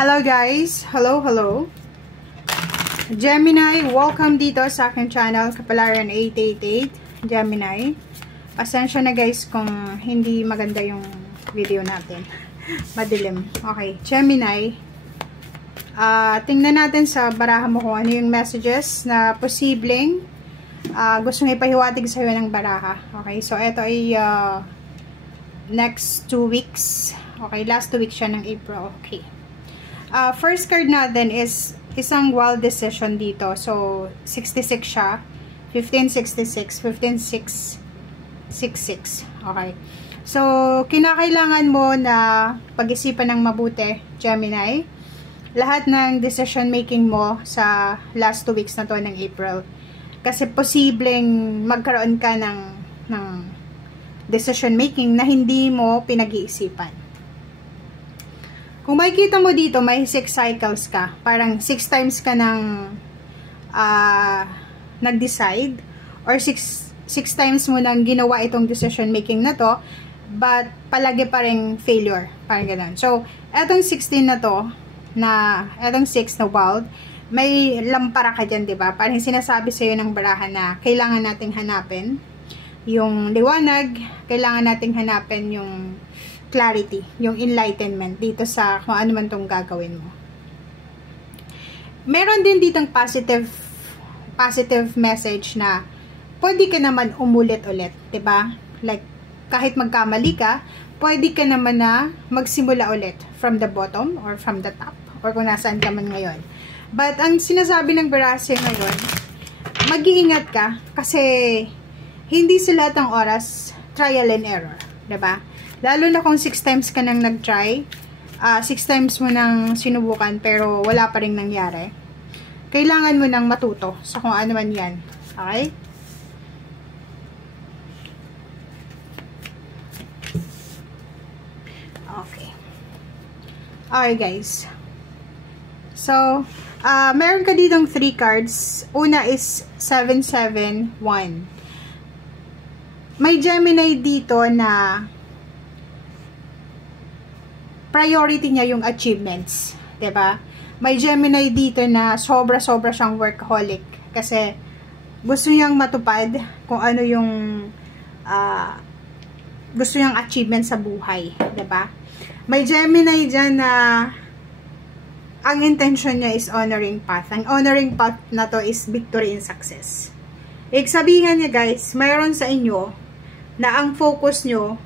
Hello guys! Hello! Gemini, welcome dito sa aking channel, Kapalaran 888 Gemini. Pasensya na guys kung hindi maganda yung video natin. Madilim. Okay, Gemini. Tingnan natin sa baraha mo kung ano yung messages na posibleng gustong ipahiwatig sa'yo ng baraha. Okay, so ito ay next 2 weeks. Okay, last 2 weeks siya ng April. Okay. First card natin is isang wild decision dito. So, 66 siya. 1566. 1566. Okay. So, kinakailangan mo na pag-isipan ng mabuti, Gemini. Lahat ng decision making mo sa last 2 weeks na to ng April. Kasi posibleng magkaroon ka ng decision making na hindi mo pinag-iisipan. Kung makikita mo dito, may 6 cycles ka. Parang 6 times ka nang nag-decide or 6 times mo nang ginawa itong decision making na to, but palagi pa rin failure. Parang ganun. So, etong 16 na to, etong 6 na wild, may lampara ka dyan, diba? Parang sinasabi sa'yo ng baraha na kailangan nating hanapin yung liwanag, kailangan nating hanapin yung clarity, yung enlightenment dito sa kung ano man tong gagawin mo. Meron din ditong positive message na pwede ka naman umulit-ulit, 'di ba? Like kahit magkamali ka, pwede ka naman na magsimula ulit from the bottom or from the top or kung nasaan ka man ngayon. But ang sinasabi ng Barasya ngayon, mag-iingat ka kasi hindi sa lahat ng oras trial and error, 'di ba? Lalo na kung 6 times ka nang nag-try, 6 times mo nang sinubukan pero wala pa rin nangyari. Kailangan mo nang matuto sa kung ano man yan. Okay? Okay. Okay guys. So, meron ka ditong 3 cards. Una is 771. May Gemini dito na priority niya yung achievements, 'di ba? May Gemini dito na sobra-sobra siyang workaholic kasi gusto niyang matupad kung ano yung gusto niyang achievement sa buhay, 'di ba? May Gemini diyan na ang intention niya is honoring path. Ang honoring path na to is victory and success. Sabihin niya guys, mayroon sa inyo na ang focus nyo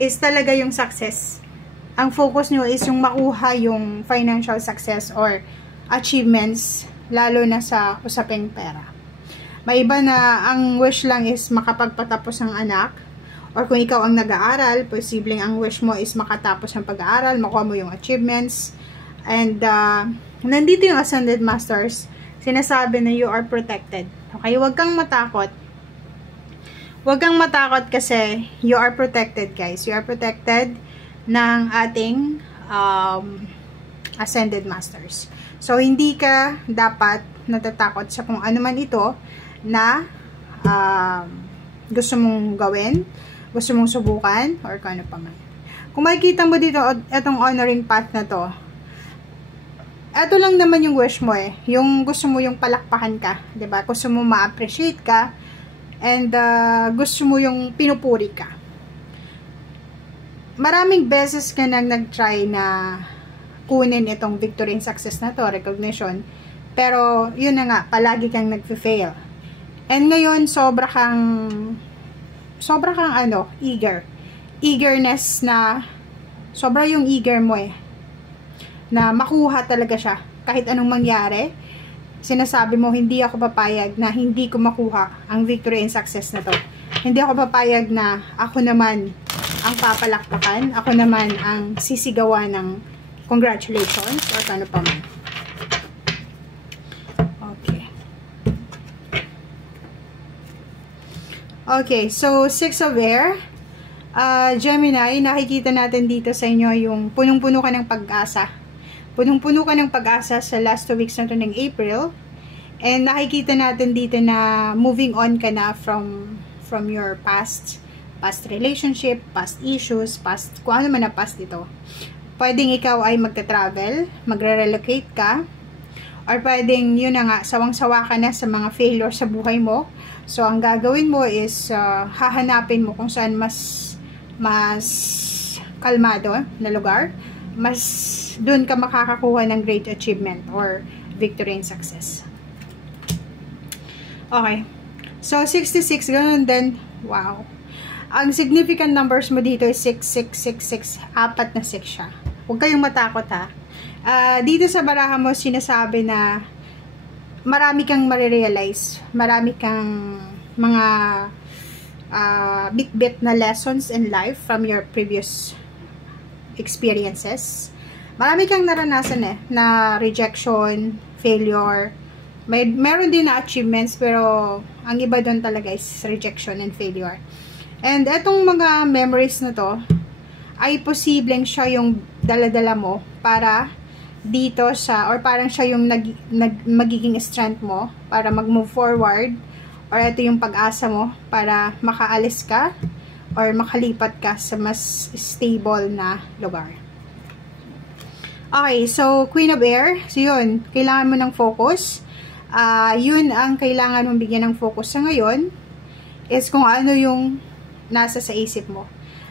is talaga yung success. Ang focus nyo is yung makuha yung financial success or achievements, lalo na sa usaping pera. May iba na ang wish lang is makapagpatapos ng anak, or kung ikaw ang nag-aaral, posibleng ang wish mo is makatapos ng pag-aaral, makuha mo yung achievements. And nandito yung Ascended Masters, sinasabi na you are protected. Okay, huwag kang matakot. Huwag kang matakot kasi you are protected guys. You are protected ng ating Ascended Masters. So, hindi ka dapat natatakot sa kung ano man ito na gusto mong gawin, gusto mong subukan, or kung ano pa man. Kung makikita mo dito, itong honoring path na to, ito lang naman yung wish mo eh. Yung gusto mo yung palakpakan ka, 'di ba? Gusto mo ma-appreciate ka, and gusto mo yung pinupuri ka. Maraming beses ka nang nag-try na kunin itong victory and success na to, recognition. Pero, yun na nga, palagi kang nag-fail. And ngayon, sobra kang eager. Eagerness na, sobra yung eager mo eh. Na makuha talaga siya. Kahit anong mangyari, sinasabi mo, hindi ako papayag na hindi ko makuha ang victory and success na to. Hindi ako papayag na ako naman ang papalakpakan, ako naman ang sisigawan ng congratulations or ano pa man. Okay. Okay, so 6 of air. Gemini, nakikita natin dito sa inyo yung punong-puno ka ng pag-asa. Punong-puno ka ng pag-asa sa last 2 weeks na to ng April. And nakikita natin dito na moving on ka na from your past relationship, past issues, past, kung ano man na past ito. Pwedeng ikaw ay magta-travel, magre-relocate ka, or pwedeng, yun na nga, sawang-sawa ka na sa mga failure sa buhay mo. So, ang gagawin mo is, hahanapin mo kung saan mas kalmado na lugar, mas dun ka makakakuha ng great achievement or victory and success. Okay. So, 66, ganun din. Wow. Ang significant numbers mo dito is 6666. 4 na 6 siya. Huwag kayong matakot ha. Dito sa baraha mo, sinasabi na marami kang marirealize. Marami kang mga bit-bit na lessons in life from your previous experiences. Marami kang naranasan na rejection, failure. Meron din na achievements, pero ang iba doon talaga is rejection and failure. And etong mga memories na to, ay posibleng siya yung dala-dala mo para dito sa, or parang siya yung magiging strength mo para mag-move forward, or ito yung pag-asa mo para makaalis ka or makalipat ka sa mas stable na lugar. Okay, so Queen of Air, so yun, kailangan mo ng focus. Yun ang kailangan mong bigyan ng focus sa ngayon, is kung ano yung nasa sa isip mo.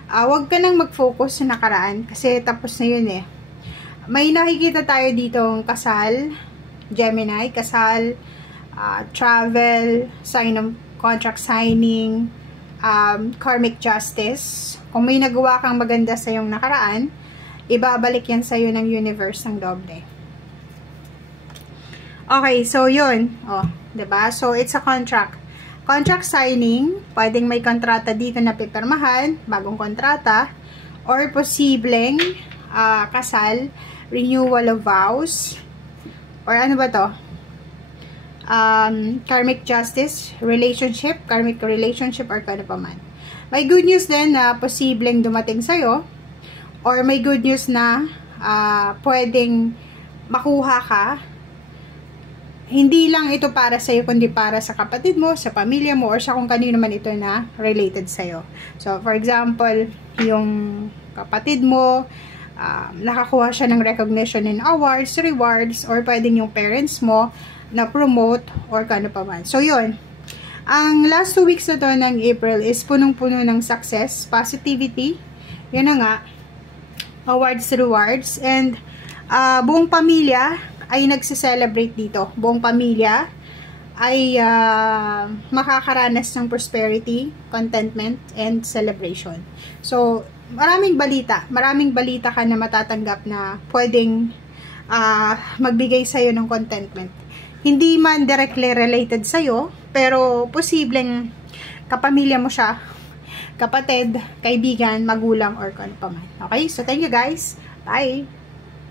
Huwag ka nang mag-focus sa nakaraan kasi tapos na yun eh. May nakikita tayo ditong kasal, Gemini, kasal, travel, sign of contract signing, karmic justice. Kung may nagawa kang maganda sa iyong nakaraan, ibabalik yan sa iyo ng universe ng doble. Okay, so yun. Diba? So, it's a contract. Contract signing, pwedeng may kontrata dito na pipirmahan, bagong kontrata, or posibleng kasal, renewal of vows, or ano ba to? Karmic justice, relationship, karmic relationship, or kano pa man. May good news din na posibleng dumating sa'yo, or may good news na pwedeng makuha ka. Hindi lang ito para sa'yo, kundi para sa kapatid mo, sa pamilya mo, or sa kung kanino man ito na related sa'yo. So, for example, yung kapatid mo, nakakuha siya ng recognition and awards, rewards, or pwedeng yung parents mo na promote, or kano pa man. So, yun. Ang last 2 weeks na to ng April is punong-puno ng success, positivity, yun na nga, awards, rewards, and buong pamilya ay nagse-celebrate dito. Buong pamilya ay makakaranas ng prosperity, contentment, and celebration. So, maraming balita ka na matatanggap na pwedeng magbigay sa'yo ng contentment. Hindi man directly related sa'yo, pero posibleng kapamilya mo siya, kapatid, kaibigan, magulang, or kano pa man. Okay? So, thank you guys. Bye!